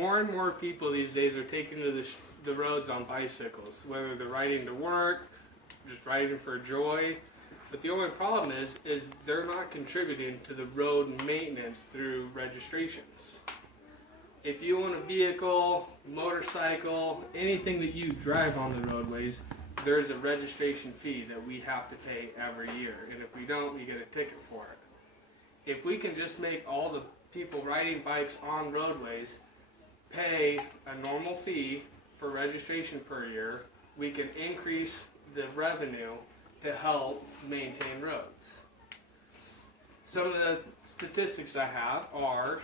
more and more people these days are taking to the roads on bicycles, whether they're riding to work, just riding for joy. But the only problem is they're not contributing to the road maintenance through registrations. If you own a vehicle, motorcycle, anything that you drive on the roadways, there's a registration fee that we have to pay every year. And if we don't, we get a ticket for it. If we can just make all the people riding bikes on roadways pay a normal fee for registration per year, we can increase the revenue to help maintain roads. Some of the statistics I have are,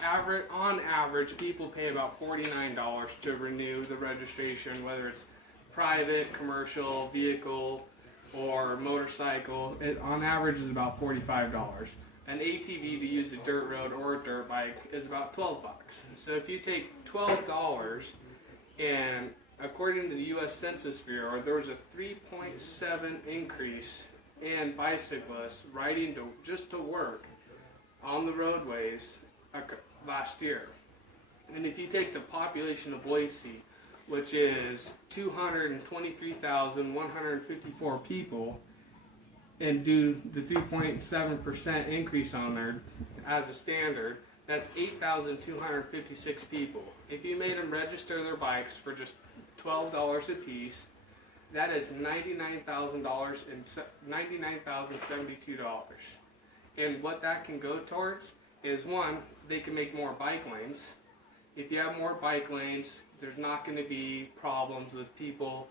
on average, people pay about $49 to renew the registration, whether it's private, commercial, vehicle, or motorcycle. It, on average, is about $45. An ATV to use a dirt road or a dirt bike is about $12. So if you take $12 and according to the U.S. Census Bureau, there was a 3.7 increase in bicyclists riding just to work on the roadways last year. And if you take the population of Boise, which is 223,154 people, and do the 3.7% increase on there as a standard, that's 8,256 people. If you made them register their bikes for just $12 a piece, that is $99,000 and $99,072. And what that can go towards is, one, they can make more bike lanes. If you have more bike lanes, there's not going to be problems with people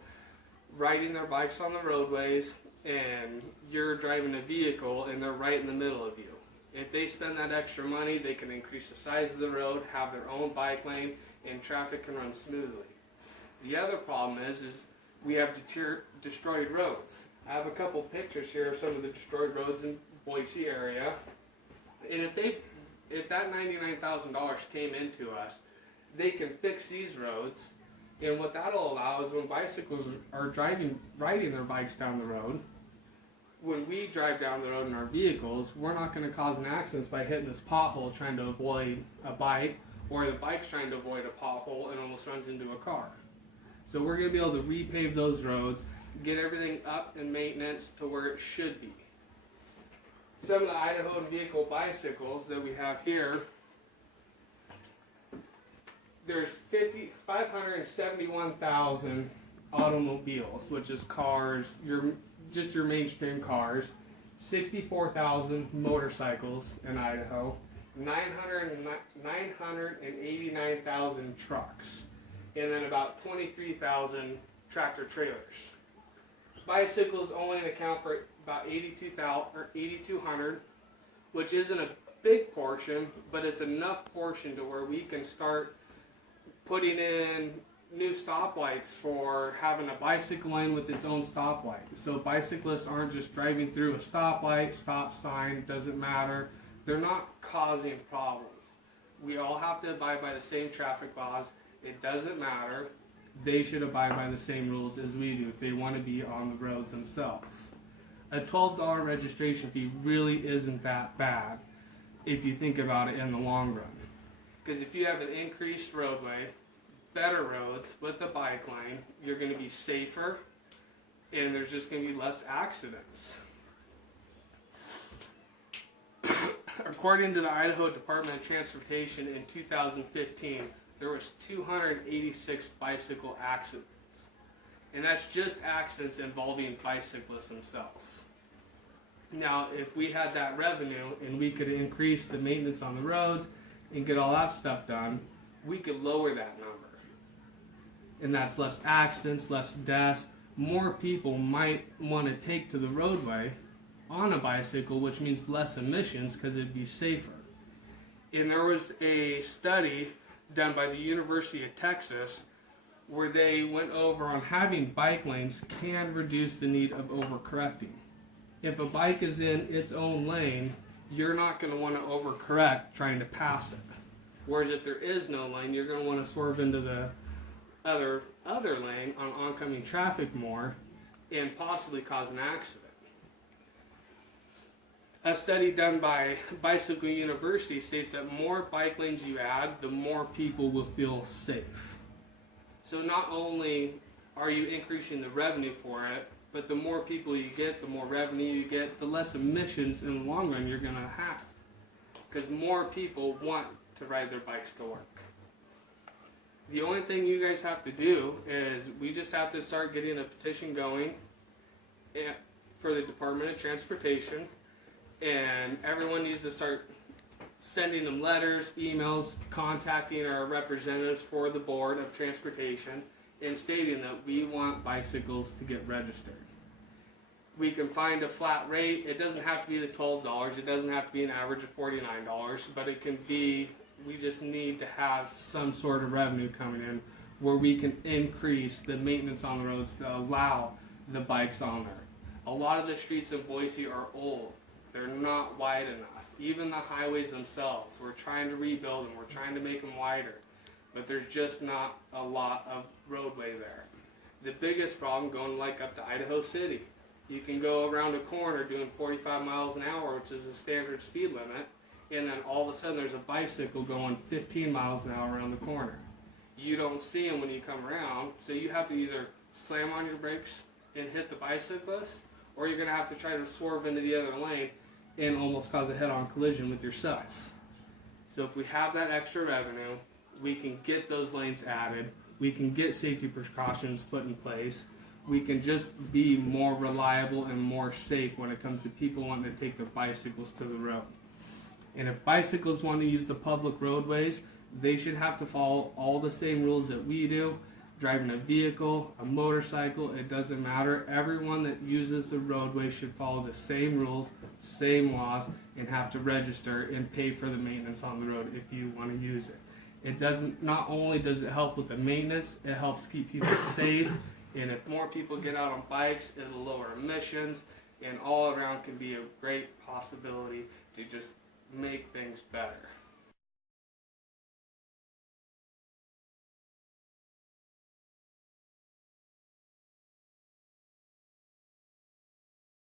riding their bikes on the roadways and you're driving a vehicle and they're right in the middle of you. If they spend that extra money, they can increase the size of the road, have their own bike lane, and traffic can run smoothly. The other problem is we have destroyed roads. I have a couple pictures here of some of the destroyed roads in Boise area. And if that $99,000 came into us, they can fix these roads. And what that'll allow is when bicycles are riding their bikes down the road, when we drive down the road in our vehicles, we're not going to cause an accident by hitting this pothole trying to avoid a bike, or the bike's trying to avoid a pothole and almost runs into a car. So we're going to be able to repave those roads, get everything up in maintenance to where it should be. Some of the Idaho vehicle bicycles that we have here, there's 571,000 automobiles, which is cars, just your mainstream cars, 64,000 motorcycles in Idaho, 989,000 trucks, and then about 23,000 tractor trailers. Bicycles only account for about 8,200, which isn't a big portion, but it's enough portion to where we can start putting in new stoplights for having a bicycle lane with its own stoplight. So bicyclists aren't just driving through a stoplight, stop sign, doesn't matter. They're not causing problems. We all have to abide by the same traffic laws. It doesn't matter. They should abide by the same rules as we do if they want to be on the roads themselves. A $12 registration fee really isn't that bad if you think about it in the long run. Because if you have an increased roadway, better roads with the bike lane, you're going to be safer and there's just going to be less accidents. According to the Idaho Department of Transportation in 2015, there was 286 bicycle accidents. And that's just accidents involving bicyclists themselves. Now, if we had that revenue and we could increase the maintenance on the roads and get all that stuff done, we could lower that number. And that's less accidents, less deaths. More people might want to take to the roadway on a bicycle, which means less emissions because it'd be safer. And there was a study done by the University of Texas where they went over on having bike lanes can reduce the need of overcorrecting. If a bike is in its own lane, you're not going to want to overcorrect trying to pass it. Whereas if there is no lane, you're going to want to swerve into the other lane on oncoming traffic more and possibly cause an accident. A study done by Bicycle University states that more bike lanes you add, the more people will feel safe. So not only are you increasing the revenue for it, but the more people you get, the more revenue you get, the less emissions in the long run you're going to have. Because more people want to ride their bikes to work. The only thing you guys have to do is we just have to start getting a petition going for the Department of Transportation, and everyone needs to start sending them letters, emails, contacting our representatives for the Board of Transportation and stating that we want bicycles to get registered. We can find a flat rate. It doesn't have to be the $12. It doesn't have to be an average of $49, but it can be, we just need to have some sort of revenue coming in where we can increase the maintenance on the roads to allow the bikes on there. A lot of the streets in Boise are old. They're not wide enough. Even the highways themselves, we're trying to rebuild them. We're trying to make them wider. But there's just not a lot of roadway there. The biggest problem going like up to Idaho City. You can go around a corner doing 45 miles an hour, which is the standard speed limit, and then all of a sudden there's a bicycle going 15 miles an hour around the corner. You don't see them when you come around, so you have to either slam on your brakes and hit the bicyclist, or you're going to have to try to swerve into the other lane and almost cause a head-on collision with yourself. So if we have that extra revenue, we can get those lanes added, we can get safety precautions put in place, we can just be more reliable and more safe when it comes to people wanting to take their bicycles to the road. And if bicycles want to use the public roadways, they should have to follow all the same rules that we do. Driving a vehicle, a motorcycle, it doesn't matter. Everyone that uses the roadway should follow the same rules, same laws, and have to register and pay for the maintenance on the road if you want to use it. It doesn't, not only does it help with the maintenance, it helps keep people safe, and if more people get out on bikes, it'll lower emissions, and all around can be a great possibility to just make things better.